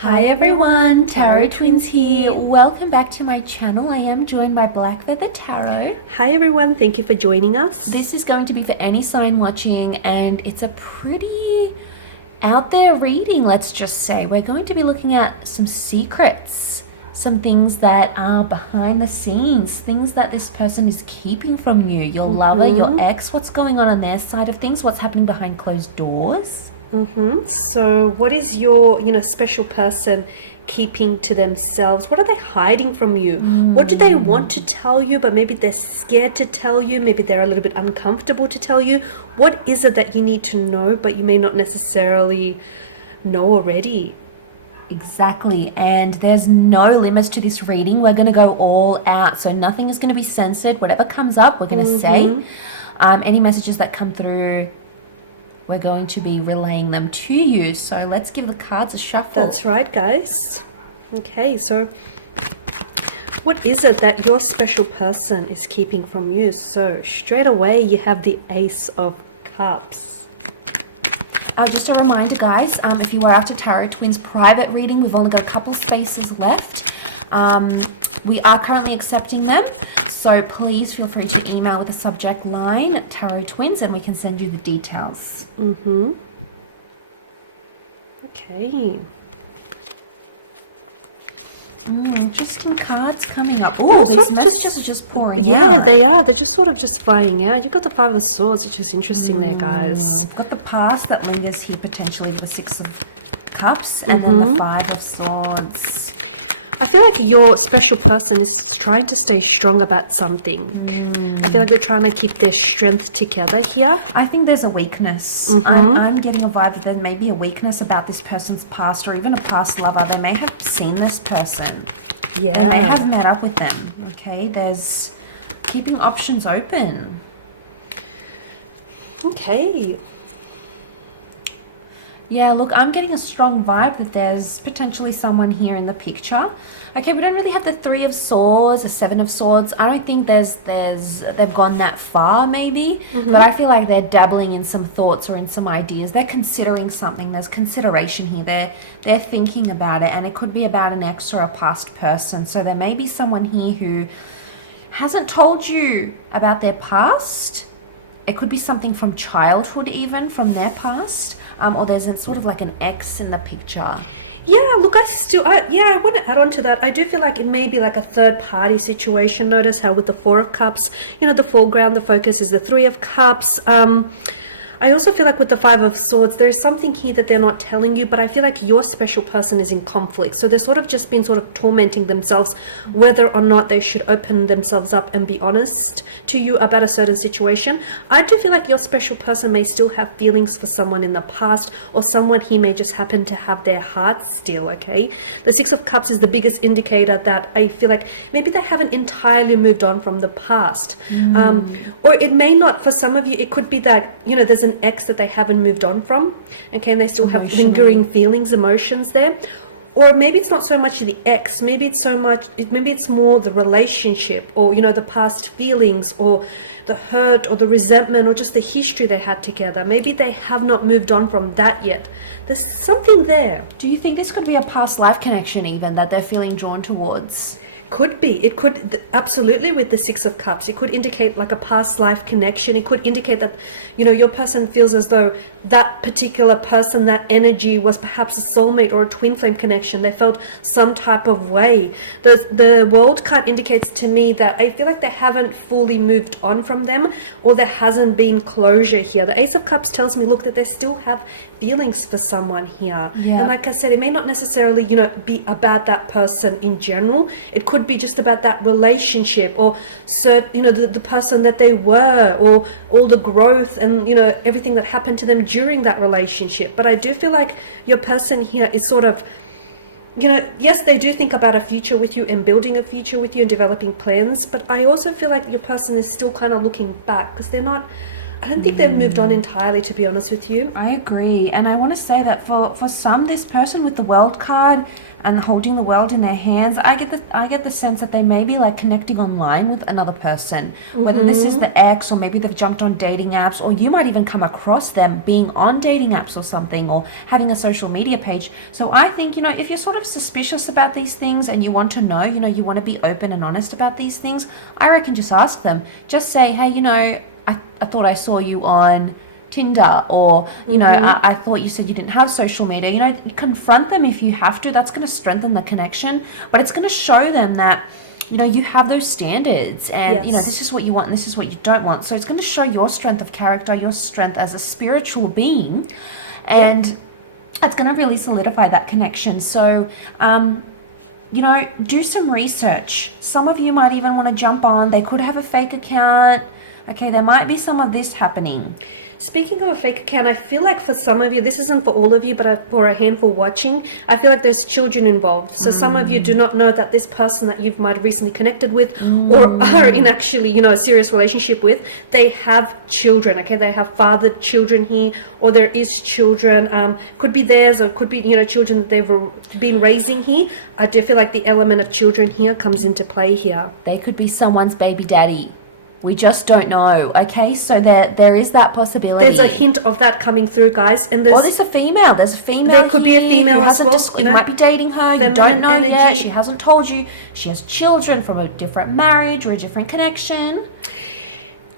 Hi everyone, Tarot Twins here. Welcome back to my channel. I am joined by Black Feather Tarot. Hi everyone, thank you for joining us. This is going to be for any sign watching, and it's a pretty out there reading, let's just say. We're going to be looking at some secrets, some things that are behind the scenes, things that this person is keeping from you, your lover, your ex, what's going on their side of things, what's happening behind closed doors. So what is your, special person keeping to themselves? What are they hiding from you? What do they want to tell you, but maybe they're scared to tell you? Maybe they're a little bit uncomfortable to tell you. What is it that you need to know, but you may not necessarily know already? Exactly, and there's no limits to this reading. We're going to go all out, so nothing is going to be censored. Whatever comes up, we're going to say. Any messages that come through, we're going to be relaying them to you. So let's give the cards a shuffle. That's right, guys. Okay, so what is it that your special person is keeping from you? So straight away you have the Ace of Cups. Just a reminder, guys, if you are after Tarot Twins private reading, we've only got a couple spaces left. We are currently accepting them, so please feel free to email with the subject line Tarot Twins and we can send you the details. Okay. Interesting cards coming up. Oh, these messages are just pouring out. Yeah, they are. They're just sort of just flying out. You've got the Five of Swords, which is interesting there, guys. We've got the past that lingers here potentially with the Six of Cups and then the Five of Swords. I feel like your special person is trying to stay strong about something. I feel like they're trying to keep their strength together here. I think there's a weakness. I'm getting a vibe that there may be a weakness about this person's past or even a past lover. They may have seen this person. Yeah. They may have met up with them. Okay, there's keeping options open. Okay. Yeah, look, I'm getting a strong vibe that there's potentially someone here in the picture. Okay, we don't really have the Three of Swords, the Seven of Swords. I don't think they've gone that far, maybe. But I feel like they're dabbling in some thoughts or in some ideas. They're considering something. There's consideration here. They're thinking about it, and it could be about an ex or a past person. So there may be someone here who hasn't told you about their past. It could be something from childhood, even from their past, or there's sort of like an ex in the picture. Yeah, look, I want to add on to that. I do feel like it may be like a third party situation. Notice how with the Four of Cups, the foreground, the focus is the Three of Cups. I also feel like with the Five of Swords, there's something here that they're not telling you, but I feel like your special person is in conflict. So they're sort of just been sort of tormenting themselves, whether or not they should open themselves up and be honest to you about a certain situation. I do feel like your special person may still have feelings for someone in the past, or someone he may just happen to have their heart still, okay? The Six of Cups is the biggest indicator that I feel like maybe they haven't entirely moved on from the past. Or it may not, for some of you, it could be that, there's an ex that they haven't moved on from, okay, and they still have lingering feelings, emotions there. Or maybe it's not so much the ex, maybe it's more the relationship, or the past feelings, or the hurt, or the resentment, or just the history they had together. Maybe they have not moved on from that yet. There's something there. Do you think this could be a past life connection even that they're feeling drawn towards? Could be. It could, absolutely, with the Six of Cups. It could indicate like a past life connection. It could indicate that, your person feels as though that particular person, that energy was perhaps a soulmate or a twin flame connection. They felt some type of way. The World card indicates to me that I feel like they haven't fully moved on from them, or there hasn't been closure here. The Ace of Cups tells me, look, that they still have feelings for someone here. Yeah. And like I said, it may not necessarily, be about that person in general. It could be just about that relationship, or the person that they were, or all the growth and everything that happened to them during that relationship. But I do feel like your person here is sort of, yes, they do think about a future with you and building a future with you and developing plans, but I also feel like your person is still kind of looking back, because they're not I don't think they've moved on entirely, to be honest with you. I agree. And I want to say that for some, this person with the world card and holding the world in their hands, I get the sense that they may be like connecting online with another person, whether this is the ex, or maybe they've jumped on dating apps, or you might even come across them being on dating apps or something, or having a social media page. So I think, if you're sort of suspicious about these things and you want to know, you want to be open and honest about these things, I reckon just ask them. Just say, hey, I thought I saw you on Tinder, or I thought you said you didn't have social media. Confront them if you have to. That's going to strengthen the connection, but it's going to show them that you have those standards, and this is what you want and this is what you don't want. So it's going to show your strength of character, your strength as a spiritual being, and it's going to really solidify that connection. So do some research. Some of you might even want to jump on. They could have a fake account. Okay, there might be some of this happening. Speaking of a fake account, I feel like for some of you, this isn't for all of you, but for a handful watching, I feel like there's children involved. So some of you do not know that this person that you might have recently connected with, or are in actually, a serious relationship with, they have children, okay? They have fathered children here, or there is children, could be theirs, or could be, children that they've been raising here. I do feel like the element of children here comes into play here. They could be someone's baby daddy. We just don't know, okay? So there is that possibility. There's a hint of that coming through, guys. And there's a female. There's a female. There could be a female who hasn't you might be dating her. You don't know energy. Yet. She hasn't told you. She has children from a different marriage or a different connection.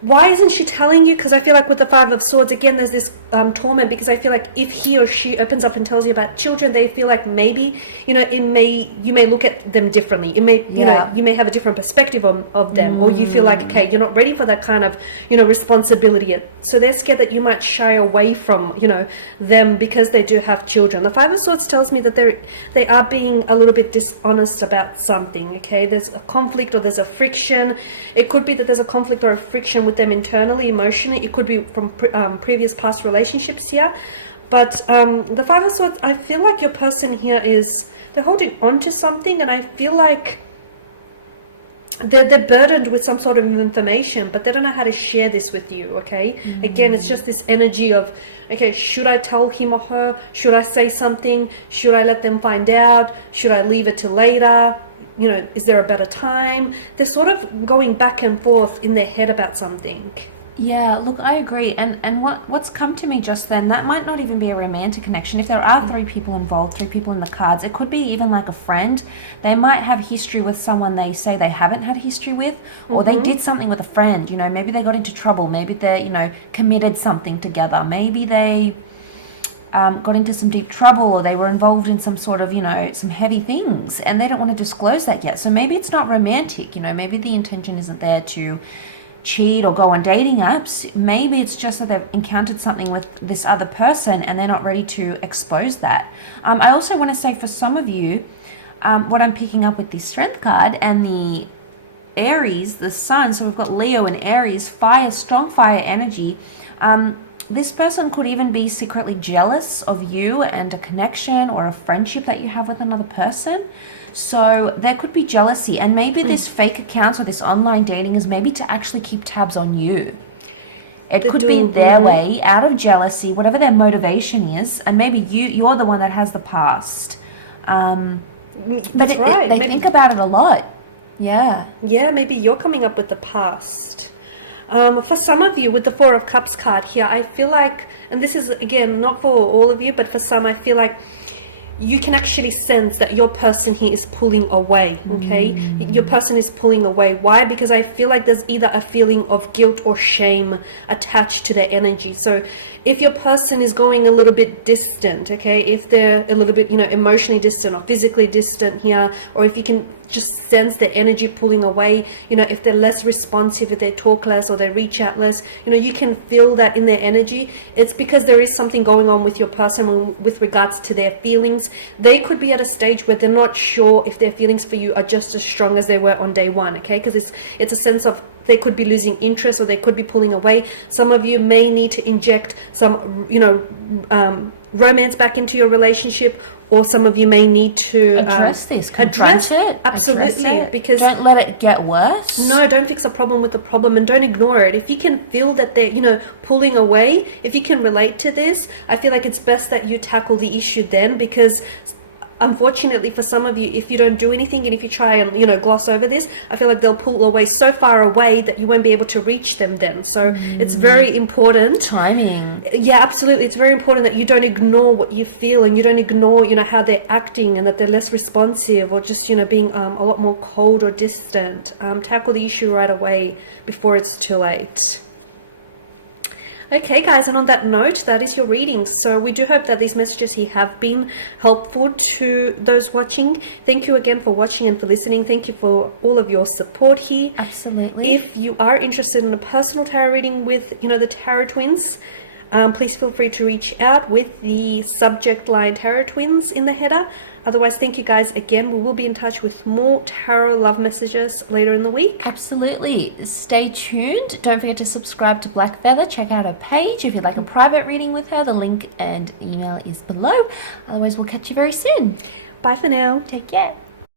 Why isn't she telling you? Because I feel like with the Five of Swords, again, there's this torment, because I feel like if he or she opens up and tells you about children, they feel like maybe, you may look at them differently. It may, you may have a different perspective of them, or you feel like, okay, you're not ready for that kind of, responsibility yet. So they're scared that you might shy away from, them because they do have children. The Five of Swords tells me that they are being a little bit dishonest about something, okay? There's a conflict, or there's a friction. It could be that there's a conflict or a friction with them internally, emotionally. It could be from previous past relationships here. But the Five of Swords, I feel like your person here they're holding on to something, and I feel like they're burdened with some sort of information, but they don't know how to share this with you, okay? Again, it's just this energy of, okay, should I tell him or her? Should I say something? Should I let them find out? Should I leave it till later? Is there a better time? They're sort of going back and forth in their head about something. Yeah, look, I agree. And what's come to me just then, that might not even be a romantic connection. If there are three people involved, three people in the cards, it could be even like a friend. They might have history with someone they say they haven't had history with, or they did something with a friend. Maybe they got into trouble. Maybe they, committed something together. Maybe they got into some deep trouble, or they were involved in some sort of, some heavy things, and they don't want to disclose that yet. So maybe it's not romantic, maybe the intention isn't there to cheat or go on dating apps. Maybe it's just that they've encountered something with this other person and they're not ready to expose that. I also want to say, for some of you, what I'm picking up with the Strength card and the Aries, the Sun, so we've got Leo and Aries, fire, strong fire energy. This person could even be secretly jealous of you and a connection or a friendship that you have with another person. So there could be jealousy, and maybe this fake account or this online dating is maybe to actually keep tabs on you. It could be their way, out of jealousy, whatever their motivation is, and maybe you're the one that has the past. But they think about it a lot. Yeah. Yeah, maybe you're coming up with the past. For some of you, with the Four of Cups card here, I feel like, and this is, again, not for all of you, but for some, I feel like you can actually sense that your person here is pulling away, okay? Your person is pulling away. Why? Because I feel like there's either a feeling of guilt or shame attached to their energy. So if your person is going a little bit distant, okay, if they're a little bit, emotionally distant or physically distant here, or if you can just sense their energy pulling away, if they're less responsive, if they talk less or they reach out less, you can feel that in their energy. It's because there is something going on with your person with regards to their feelings. They could be at a stage where they're not sure if their feelings for you are just as strong as they were on day one, okay? Because it's a sense of they could be losing interest, or they could be pulling away. Some of you may need to inject some, romance back into your relationship, or some of you may need to address this, confront it, absolutely, address it. because don't let it get worse. No, don't fix a problem with the problem, and don't ignore it. If you can feel that they're, pulling away, if you can relate to this, I feel like it's best that you tackle the issue then, because unfortunately for some of you, if you don't do anything and if you try and gloss over this, I feel like they'll pull away so far away that you won't be able to reach them then. So it's very important. Timing. Yeah, absolutely. It's very important that you don't ignore what you feel, and you don't ignore how they're acting, and that they're less responsive, or just being a lot more cold or distant. Tackle the issue right away before it's too late. Okay guys, and on that note, that is your reading. So we do hope that these messages here have been helpful to those watching. Thank you again for watching and for listening. Thank you for all of your support here. Absolutely. If you are interested in a personal tarot reading with the Tarot Twins, please feel free to reach out with the subject line Tarot Twins in the header. Otherwise, thank you guys again. We will be in touch with more tarot love messages later in the week. Absolutely. Stay tuned. Don't forget to subscribe to Black Feather. Check out her page if you'd like a private reading with her. The link and email is below. Otherwise, we'll catch you very soon. Bye for now. Take care.